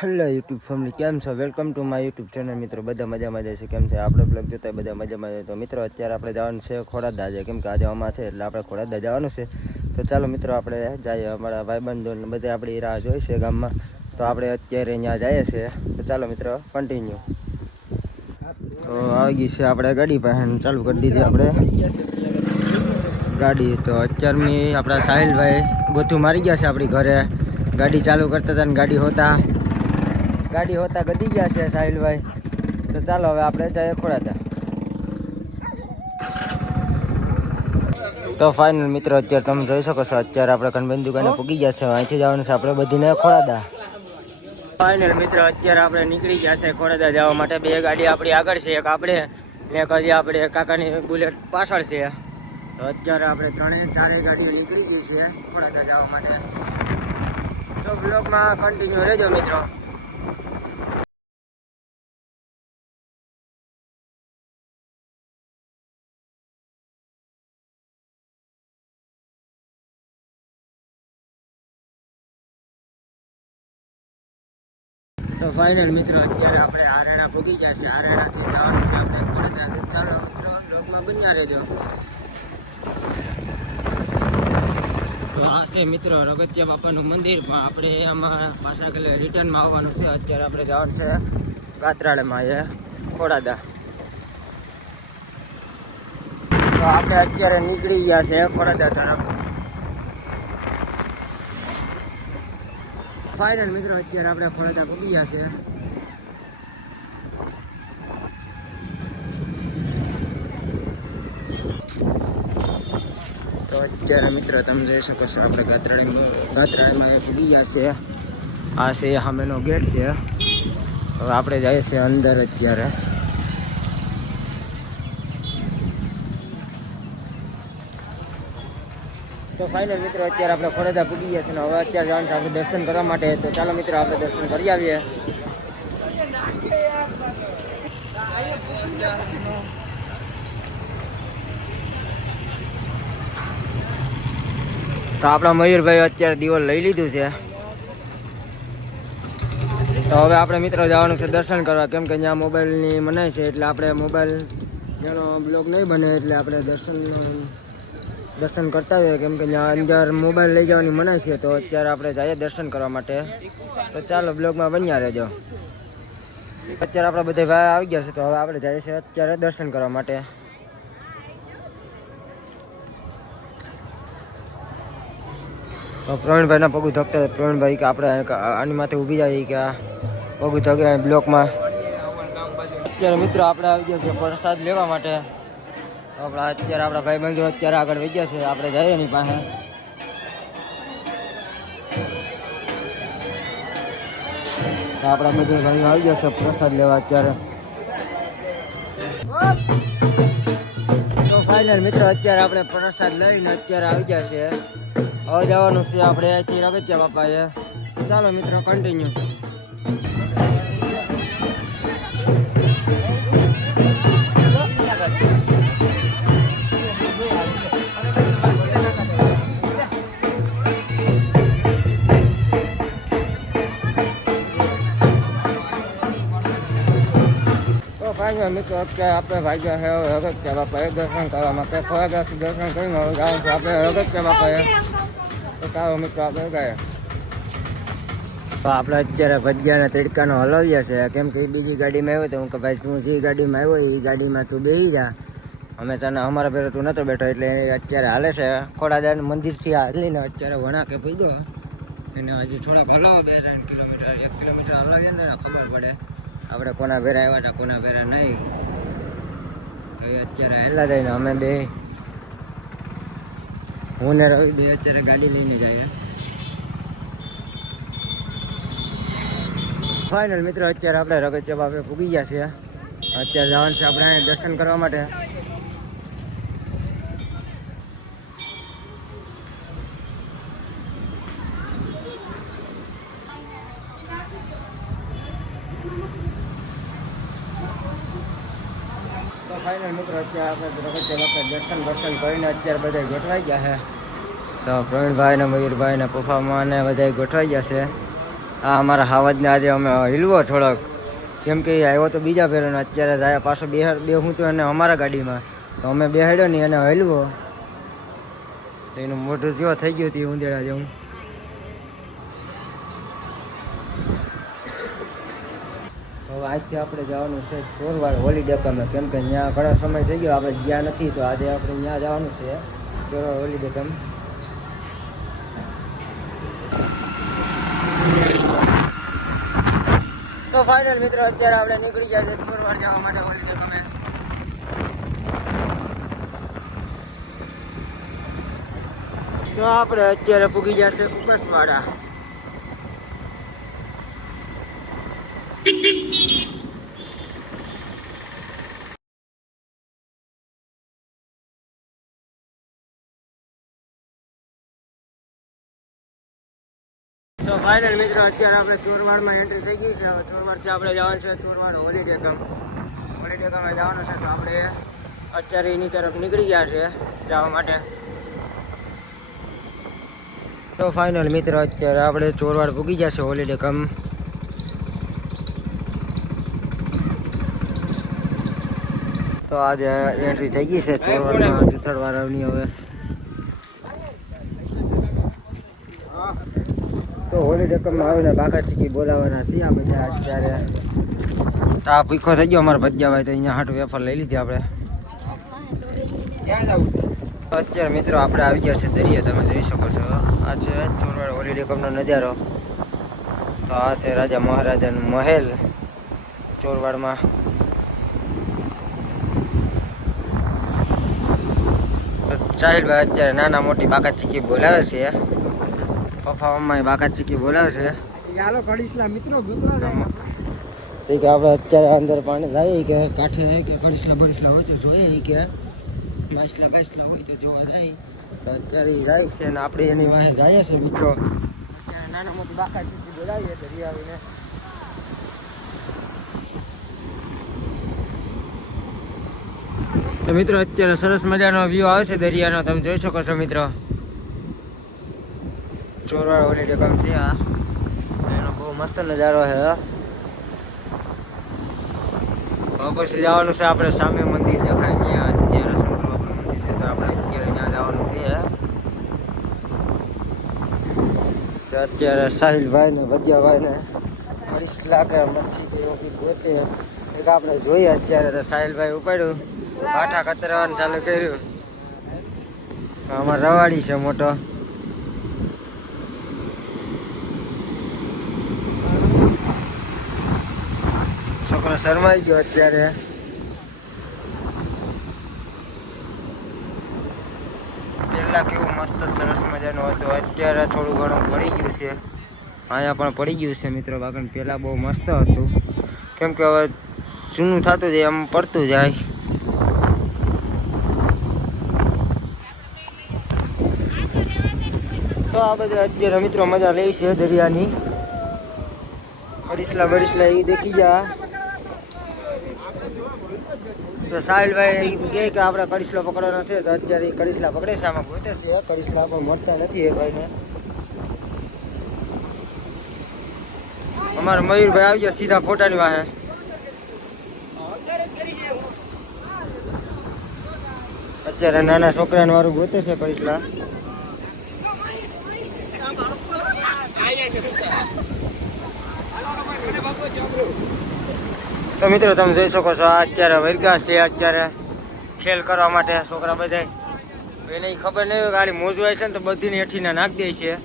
Hello YouTube family, કેમ છો? Welcome to my YouTube channel. મિત્રો બધા મજામાં જાય છે. કેમ છે આપણે બ્લોગ જોતા બધા મજામાં જાય. તો મિત્રો અત્યારે આપણે જવાનું છે ખોડાદા આજે, કેમ કે આજે અમાસ છે એટલે આપણે ખોડાદા જવાનું છે. તો ચાલો મિત્રો આપણે જઈએ. અમારા ભાઈબંધો બધા આપણી રાહ જોઈ છે ગામમાં, તો આપણે અત્યારે અહીંયા જઈએ છીએ. તો ચાલો મિત્રો કન્ટિન્યુ. તો આવી ગઈ છે આપણે ગાડી પાસે, ચાલુ કરી દીધી આપણે ગાડી. તો અત્યારની આપણા સાહિલભાઈ ગોથું મારી ગયા છે આપણી ઘરે. ગાડી ચાલુ કરતા હતા ને ગાડી હોતા ગદી ગયા છે સાહિલભાઈ. તો ચાલો હવે આપણે જઈએ ખોડાદા. તો ફાઇનલ મિત્રો અત્યારે તમે જોઈ શકો છો, અત્યારે આપણે કનબેન દુકાને પૂગી ગયા છે. અહીંથી જવાનું છે આપણે બધીને ખોડાદા. ફાઇનલ મિત્રો અત્યારે આપણે નીકળી ગયા છે ખોડાદા જવા માટે. બે ગાડી આપણી આગળ છે, એક આપણે ને એક હજી આપણે કાકાની બુલેટ પાછળ છે. તો અત્યારે આપણે ચારેય ગાડીઓ નીકળી ગઈ છે ખોડાદા જવા માટે. તો બ્લોગમાં કન્ટિન્યુ રહેજો મિત્રો. તો ફાઇનલ મિત્રો અત્યારે આપણે આરેણા પૂગી ગયા છે. આરેણાથી જવાનું છે આપણે ખોડાદા. ચાલો મિત્રો બ્લોગમાં બન્યા રહેજો. તો આ છે મિત્રો રગતિયા બાપાનું મંદિર, પણ આપણે આમાં પાછા રિટર્નમાં આવવાનું છે. અત્યારે આપણે જવાનું છે ગાત્રાળમાં એ ખોડાદા. તો આપણે અત્યારે નીકળી ગયા છે ખોડાદા તરફ. ફાઇનલ મિત્રો અત્યારે આપણે ખોડાદા પૂગી ગયા છે. તો અત્યારે મિત્રો તમે જોઈ શકો છો આપણે ગાત્રાળીમાં પૂગી ગયા છે. આ છે સામેનો ગેટ છે. હવે આપણે જઈએ છીએ અંદર અત્યારે. તો ફાઇનલ મિત્રો અત્યારે આપણે ખોડાદા પૂગી ગયા છે ને હવે અત્યારે જવાનું છે આપણે દર્શન કરવા માટે. તો ચાલો મિત્રો આપણે દર્શન કરી આવીએ. તો આપણા મયુરભાઈ અત્યારે દિવાલ લઈ લીધું છે. તો હવે આપણે મિત્રો જવાનું છે દર્શન કરવા, કેમ કે ત્યાં મોબાઈલની મનાઈ છે એટલે આપણે મોબાઈલ ત્યાંનો બ્લોગ નહીં બને એટલે આપણે દર્શન કરતા હોઈએ, કેમ કે ત્યાં અંદર મોબાઈલ લઈ જવાની મનાઈ છે. તો અત્યારે આપણે જઈએ દર્શન કરવા માટે. તો ચાલો બ્લોગમાં બન્યા રહેજો. અત્યારે આપણા બધા ભાઈ આવી ગયા છે, તો હવે આપણે જઈએ છીએ અત્યારે દર્શન કરવા માટે. તો પ્રવીણભાઈના પગું ધકતા પ્રવીણભાઈ કે આપણે આની માથે ઊભી જાય કે આ પગું ધકે બ્લોકમાં. અત્યારે મિત્રો આપણે આવી ગયા છે પ્રસાદ લેવા માટે. અત્યારે આપણા ભાઈ બંધુ અત્યારે આગળ વહી ગયા છે, આપણે જઈએ એની પાસે. આપણા બધા ભાઈઓ આવી ગયા છે પ્રસાદ લેવા અત્યારે. તો ફાઇનલ મિત્રો અત્યારે આપણે પ્રસાદ લઈને અત્યારે આવી ગયા છે. હવે જવાનું છે આપણે અહીંથી રગતિયા બાપાએ. ચાલો મિત્રો કન્ટિન્યુ. ફાઇનલ મિત્રો અત્યારે આપણે ભાગ્યા છે રગતિયા બાપાએ દર્શન કરવા માટે. ખોરાગાથી દર્શન કરીને હવે જવાનું છે આપણે રગતિયા બાપાએ. તો ચાલો મિત્રો આપણે ગયા. તો આપણે અત્યારે ભજીયાના તડકાનો હલાવ્યા છે, કેમ કે એ બીજી ગાડીમાં આવ્યો તો હું કે ભાઈ તું જે ગાડીમાં આવ્યો એ ગાડીમાં તું બેસી જા, અમે તને અમારા ભેરો તું નહોતો બેઠો એટલે અત્યારે હાલે છે ખોડાદા મંદિરથી હાલીને અત્યારે વણાકે પૂગ્યો. એને હજી થોડાક હલાવો 2-3 કિલોમીટર 1 કિલોમીટર હલાવીએ ને ખબર પડે આપણે કોના ભેરા આવ્યા હતા કોના ભેરા નહીં. હવે અત્યારે હેલા જાય ને અમે બે, હું ને રવિ બે અત્યારે ગાડી લઈને જઈએ. ફાઇનલ મિત્રો અત્યારે આપણે રગતિયા બાપે પૂગી ગયા છે. અત્યારે જવાનું છે આપણે દર્શન કરવા માટે. તો ફાઇનલ મિત્રો અત્યારે આપણે રગતિયા બાપે દર્શન કરીને અત્યારે બધા ગોઠવાઈ ગયા છે. તો પ્રવીણભાઈ ને મયુરભાઈ ને પપ્પામાં ને બધા ગોઠવાઈ ગયા છે. હા અમારા હાવજને આજે અમે હિલવો થોડોક, કેમ કે આવ્યો તો બીજા ફેરનો, અત્યારે જાય પાછો બે હું તો એને અમારા ગાડીમાં, તો અમે બેહાડ્યો નહીં એને હલવો, તો એનું મોઢું જેવો થઈ ગયું હતું ઉંદેડા જેવું. હવે આજથી આપણે જવાનું છે ચોરવાડ હોલિડે કેમ્પ, કેમ કે ત્યાં ઘણો સમય થઈ ગયો આપણે ગયા નથી, તો આજે આપણે ત્યાં જવાનું છે ચોરવાડ હોલિડે કેમ્પ. તો ફાઇનલ મિત્રો અત્યારે આપણે નીકળી ગયા છે ચોરવાડ જવા માટે હોલિડે કેમ્પે. તો આપણે અત્યારે પૂગી જશે કુકસવાડા. તો ફાઇનલ મિત્રો અત્યારે આપણે ચોરવાડમાં એન્ટ્રી થઈ ગઈ છે. હવે ચોરવાડથી આપણે જવાનું છે ચોરવાડ હોલિડે કેમ્પ. હોલિડે કેમ્પમાં જવાનું છે, તો આપણે અત્યારે એની તરફ નીકળી ગયા છે જવા માટે. તો ફાઇનલ મિત્રો અત્યારે આપણે ચોરવાડ પૂગી ગયા છે હોલિડે કેમ્પ. તો આજે એન્ટ્રી થઈ ગઈ છે ચોરવાડમાં જુથડવાળાની. હવે તો હોલિડે કેમ્પમાં આવીને બાકા ચીકી બોલાવવાના છીએ આ બધા. અત્યારે આ ભૂખો થઈ ગયો અમારા ભજીયાભાઈ, તો અહીંયા હાટ વેફર લઈ લીધી આપણે. અત્યારે મિત્રો આપણે આવી ગયા છે દરિયા, તમે જોઈ શકો છો. આ છે ચોરવાડ હોલિડે કેમ્પનો નજારો. તો આ છે રાજા મહારાજાનું મહેલ ચોરવાડમાં. સાહિલભાઈ અત્યારે નાના મોટી બાકા ચીકી બોલાવે છે. પપ્પા મમ્મા બાકા ચીકી બોલાવે છે. ચાલો કડીસલા મિત્રો તો કે આપણે અત્યારે અંદર પાણી જાય કે કાંઠે કે કડીસલા બડીસલા હોય તો જોઈએ, કે માછલા બાછલા હોય તો જોવા જાય. તો અત્યારે જાય છે ને આપણે એની વાહે જઈએ છીએ મિત્રો. અત્યારે નાના મોટી બાકા ચીકી બોલાવીએ દરિયા આવીને. તો મિત્રો અત્યારે સરસ મજાનો વ્યૂ આવે છે દરિયાનો, તમે જોઈ શકો છો મિત્રો. ચોરવાડ હોલિડે કેમ્પ છે આ, એનો બહુ મસ્ત નજારો છે. પછી જવાનું છે આપણે સામે મંદિર દેખાય ત્યાં, અત્યારે શંકર બાપાનું મંદિર છે, તો આપણે અત્યારે ત્યાં જવાનું છે. તો અત્યારે સાહિલભાઈ ને ભજીયાભાઈ ને કડીસલા કે મચ્છી કે એવું ગોતે એક આપણે જોઈએ. અત્યારે તો સાહિલભાઈ ઉપાડ્યું, પાઠા કતરવાનું ચાલુ કર્યું. અમારે રવાડી છે મોટો. છોકરો શરમાઈ ગયો અત્યારે. પહેલા કેવું મસ્ત સરસ મજાનું હતું, અત્યારે થોડું ઘણું પડી ગયું છે. અહીંયા પણ પડી ગયું છે મિત્રો, બાકી પહેલાં બહુ મસ્ત હતું. કેમ કે હવે જૂનું થતું જાય એમ પડતું જાય. તો આ બધા અત્યારે મિત્રો મજા લે છે દરિયાની. કડીસલા બડીસલા એ દેખી ગયા. તો સાહિલભાઈ કહે કે આપણે કડીસલો પકડવાનો છે, તો અત્યારે એ કડીસલા પકડે છે. આમાં ગોતે છે કડીસલા પણ મળતા નથી એ ભાઈને. અમારા મયુરભાઈ આવી ગયા સીધા ફોટાની વાહે. અત્યારે નાના છોકરાને વાળું ગોતે છે કડીસલા. તો મિત્રો તમે જોઈ શકો છો આ અત્યારે વર્ગા છે, અત્યારે ખેલ કરવા માટે છોકરા બધા. એને ખબર નહીં હોય ગાડી મોજવાય છે ને, તો બધીને હેઠીને નાખી દે છે.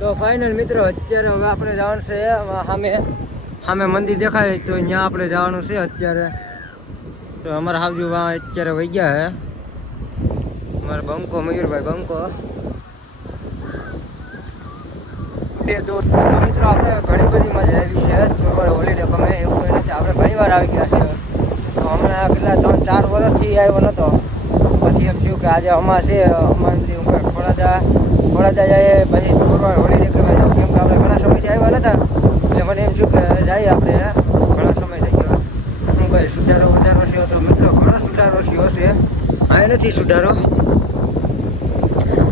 તો ફાઇનલ મિત્રો અત્યારે હવે આપણે જવાનું છે સામે સામે મંદિર દેખાય તો અહીંયા આપણે જવાનું છે અત્યારે. તો અમારા હાવજી અત્યારે વહી ગયા હે અમારા બંકો મયુરભાઈ બંકો. મિત્રો આપણે ઘણી બધી મજા આવી છે ચોરવાડ હોલિડે ગમે એવું કંઈ નથી. આપણે ઘણી વાર આવી ગયા છે. તો હમણાં કેટલા 3-4 વર્ષથી આવ્યો નહોતો. પછી એમ થયું કે આજે અમા છે અમારી ખોળાદા જાય પછી ચોરવાડ હોલિડે ગમે જાવ, કેમ કે આપણે ઘણા સમયથી આવ્યા નહોતા. એટલે મને એમ થયું કે જઈએ આપણે, ઘણો સમય થઈ ગયો. શું કહે સુધારો વધારો છે તો મિત્રો ઘણો સુધારો થયો છે. આ નથી સુધારો,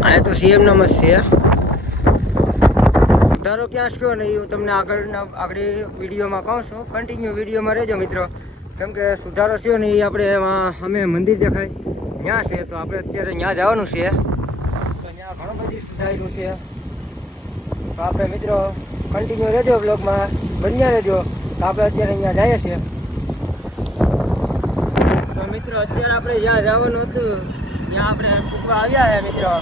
આ તો સીએમનામ જ છે. સુધારો ક્યાં થયો ને એ હું તમને આગળ વિડીયોમાં કહું છું. કન્ટિન્યુ વિડીયોમાં રહેજો મિત્રો, કેમ કે સુધારો થયો ને એ આપણે એમાં અમે મંદિર દેખાય ત્યાં છે. તો આપણે અત્યારે ત્યાં જવાનું છે. તો ત્યાં ઘણું બધી સુધાર્યું છે. તો આપણે મિત્રો કન્ટિન્યુ રહેજો બ્લોગમાં, બન્યા રહેજો. તો આપણે અત્યારે અહીંયા જઈએ છીએ. તો મિત્રો અત્યારે આપણે જ્યાં જવાનું હતું ત્યાં આપણે પૂગવા આવ્યા છે મિત્રો.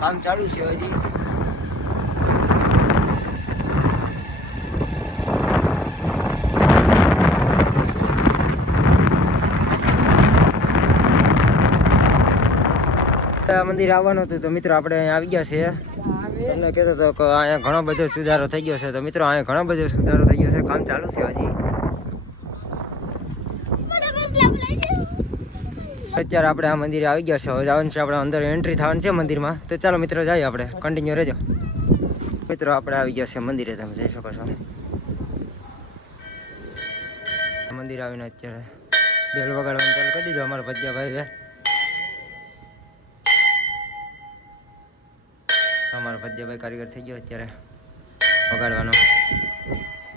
કામ ચાલુ છે હજી. મંદિર આવવાનું હતું તો મિત્રો આપણે અહીંયા આવી ગયા છે. તમને કહેતો હતો કે અહીંયા ઘણો બધો સુધારો થઈ ગયો છે. તો મિત્રો અહીંયા ઘણો બધો સુધારો થઈ ગયો છે, કામ ચાલુ છે હજી. અત્યારે આપણે આ મંદિરે આવી ગયા છે. હવે જવાનું છે આપણે અંદર, એન્ટ્રી થવાની છે મંદિરમાં. તો ચાલો મિત્રો જઈએ આપણે, કન્ટિન્યુ રહેજો. મિત્રો આપણે આવી ગયા છે મંદિરે, તમે જઈ શકો છો. મંદિર આવીને અત્યારે બેલ વગાડવાનું ચાલુ કરી દીધો અમારા ભજીયાભાઈએ. અમારા ભજીયાભાઈ કારીગર થઈ ગયો અત્યારે વગાડવાનો.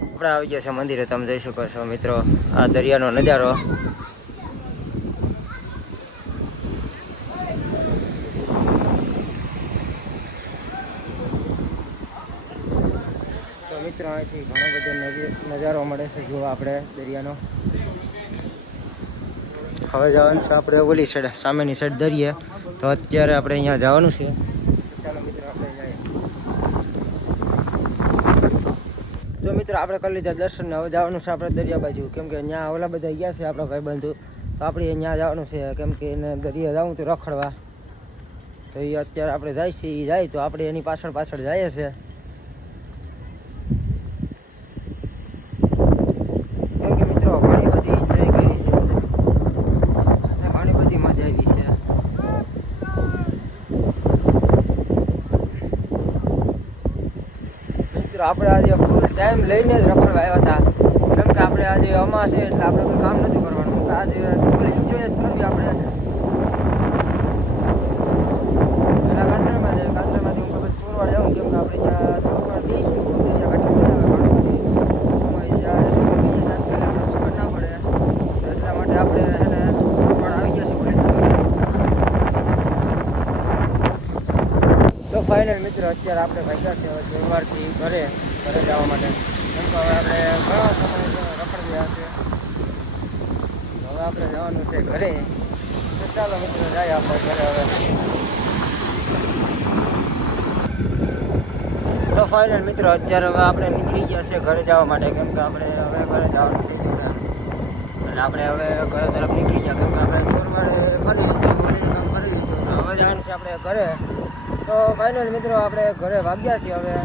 આપણે આવી ગયા છે મંદિરે, તમે જઈ શકો છો મિત્રો. આ દરિયાનો નજારો. મિત્રો અહીંથી ઘણો બધો નજારો મળે છે જો આપણે દરિયાનો. હવે જવાનું છે આપણે ઓલી સાઈડ, સામેની સાઈડ દરિયે. તો અત્યારે આપણે અહીંયા જવાનું છે. ચાલો મિત્રો આપણે જઈએ. તો મિત્રો આપણે કરી લીધા દર્શન. હવે જવાનું છે આપણે દરિયા બાજુ, કેમ કે અહીંયા ઓલા બધા ગયા છે આપણા ભાઈબંધુ. તો આપણે અહીંયા જવાનું છે, કેમ કે એને દરિયા જવું તો રખડવા. તો એ અત્યારે આપણે જાય છે, એ જાય તો આપણે એની પાછળ જઈએ છીએ. ઘણી બધી એન્જોય કરી છે, ઘણી બધી મજા આવી છે. મિત્રો આપણે આજે ફૂલ ટાઈમ લઈને જ રખડવા આવ્યા હતા, કેમ કે આપણે આજે અમાસ છે એટલે આપણે કોઈ કામ નથી કરવાનું. આજે ફૂલ એન્જોય જ કરવી આપણે. એના કાતરામાંથી હું ખબર ચોરવાડ આવું, કેમ કે આપણે ત્યાં ચોરવાડ બેસીશું દરિયા કાંઠે મજા આવે. સમય જાય સમય બીજા જાત કરે ખબર ના પડે, એટલા માટે આપણે એને ચોરવાડ આવી ગયા છે. તો ફાઇનલ મિત્રો અત્યારે આપણે ભાગ્યા છે હવે ચોરવાડથી ઘરે જવા માટે, કેમ કે હવે આપણે ઘણો સમય રખડી ગયા છે. હવે આપણે જવાનું છે ઘરે. તો ચાલો મિત્રો જાય આપણે ઘરે હવે. તો ફાઇનલ મિત્રો અત્યારે હવે આપણે નીકળી ગયા છે ઘરે જવા માટે, કેમ કે આપણે હવે ઘરે જવાનું થઈ ગયું એટલે આપણે હવે ઘરે તરફ નીકળી ગયા, કેમ કે આપણે ચોરવાડે ફરી લીધું, કામ ફરી લીધું. હવે જવાનું છે આપણે ઘરે. તો ફાઇનલ મિત્રો આપણે ઘરે વાગ્યા છીએ હવે.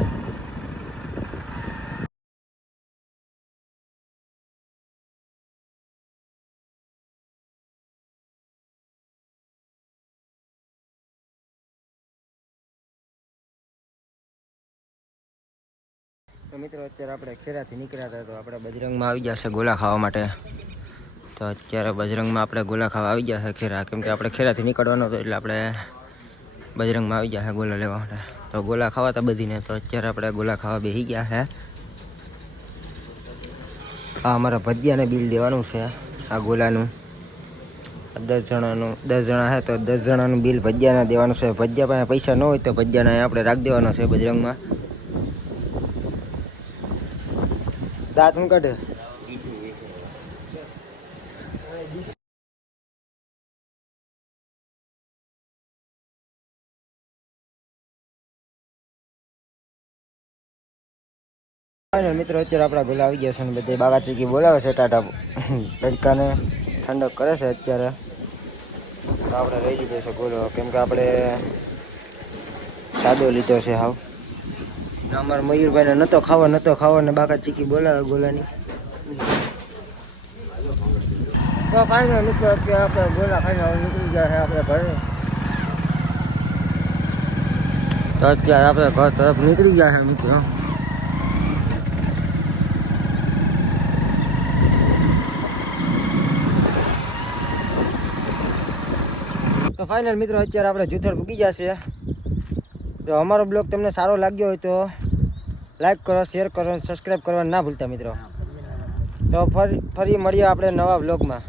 તો મિત્રો અત્યારે આપણે ખેરાથી નીકળ્યા હતા, તો આપણે બજરંગમાં આવી ગયા છે ગોલા ખાવા માટે. તો અત્યારે બજરંગમાં આપણે ગોલા ખાવા આવી ગયા છે ખેરા, કેમ કે આપણે ખેરાથી નીકળવાનો હતો એટલે આપણે બજરંગમાં આવી ગયા છે ગોલા લેવા માટે. તો ગોલા ખાવાતા બધીને, તો અત્યારે આપણે ગોલા ખાવા બેસી ગયા છે. આ અમારા ભજીયાને બિલ દેવાનું છે આ ગોલાનું. 10 જણાનું 10 જણા છે તો 10 જણાનું બિલ ભજીયાને દેવાનું છે. ભજીયા પાસે પૈસા ન હોય તો ભજીયાને આપણે રાખી દેવાનો છે બજરંગમાં. દાંત હું કાઢે મિત્રો. અત્યારે આપણા ગોલા આવી ગયા છે ને બધે બાગા ચીકી બોલાવે છે. ટાટા તડકાને ઠંડક કરે છે અત્યારે. તો આપણે લઈ લીધો છે ગોલો, કેમ કે આપણે સાદો લીધો છે હાવ. અમારા મયુરભાઈને નતો ખાવો ને બાગા ચીકી બોલાવે ગોલાની. તો ફાઇનલ મિત્રો અત્યારે આપણે ગોલા ખાઈને નીકળી ગયા છે આપણે ઘરે. તો અત્યારે આપણે ઘર તરફ નીકળી ગયા છે મિત્રો. તો ફાઇનલ મિત્રો અત્યારે આપણે જુથળ પૂગી ગયા છે. તો અમારો બ્લોગ તમને સારો લાગ્યો હોય તો લાઈક કરો, શેર કરો, સબસ્ક્રાઈબ કરવાનું ના ભૂલતા મિત્રો. તો ફરી મળીએ આપણે નવા બ્લોગમાં.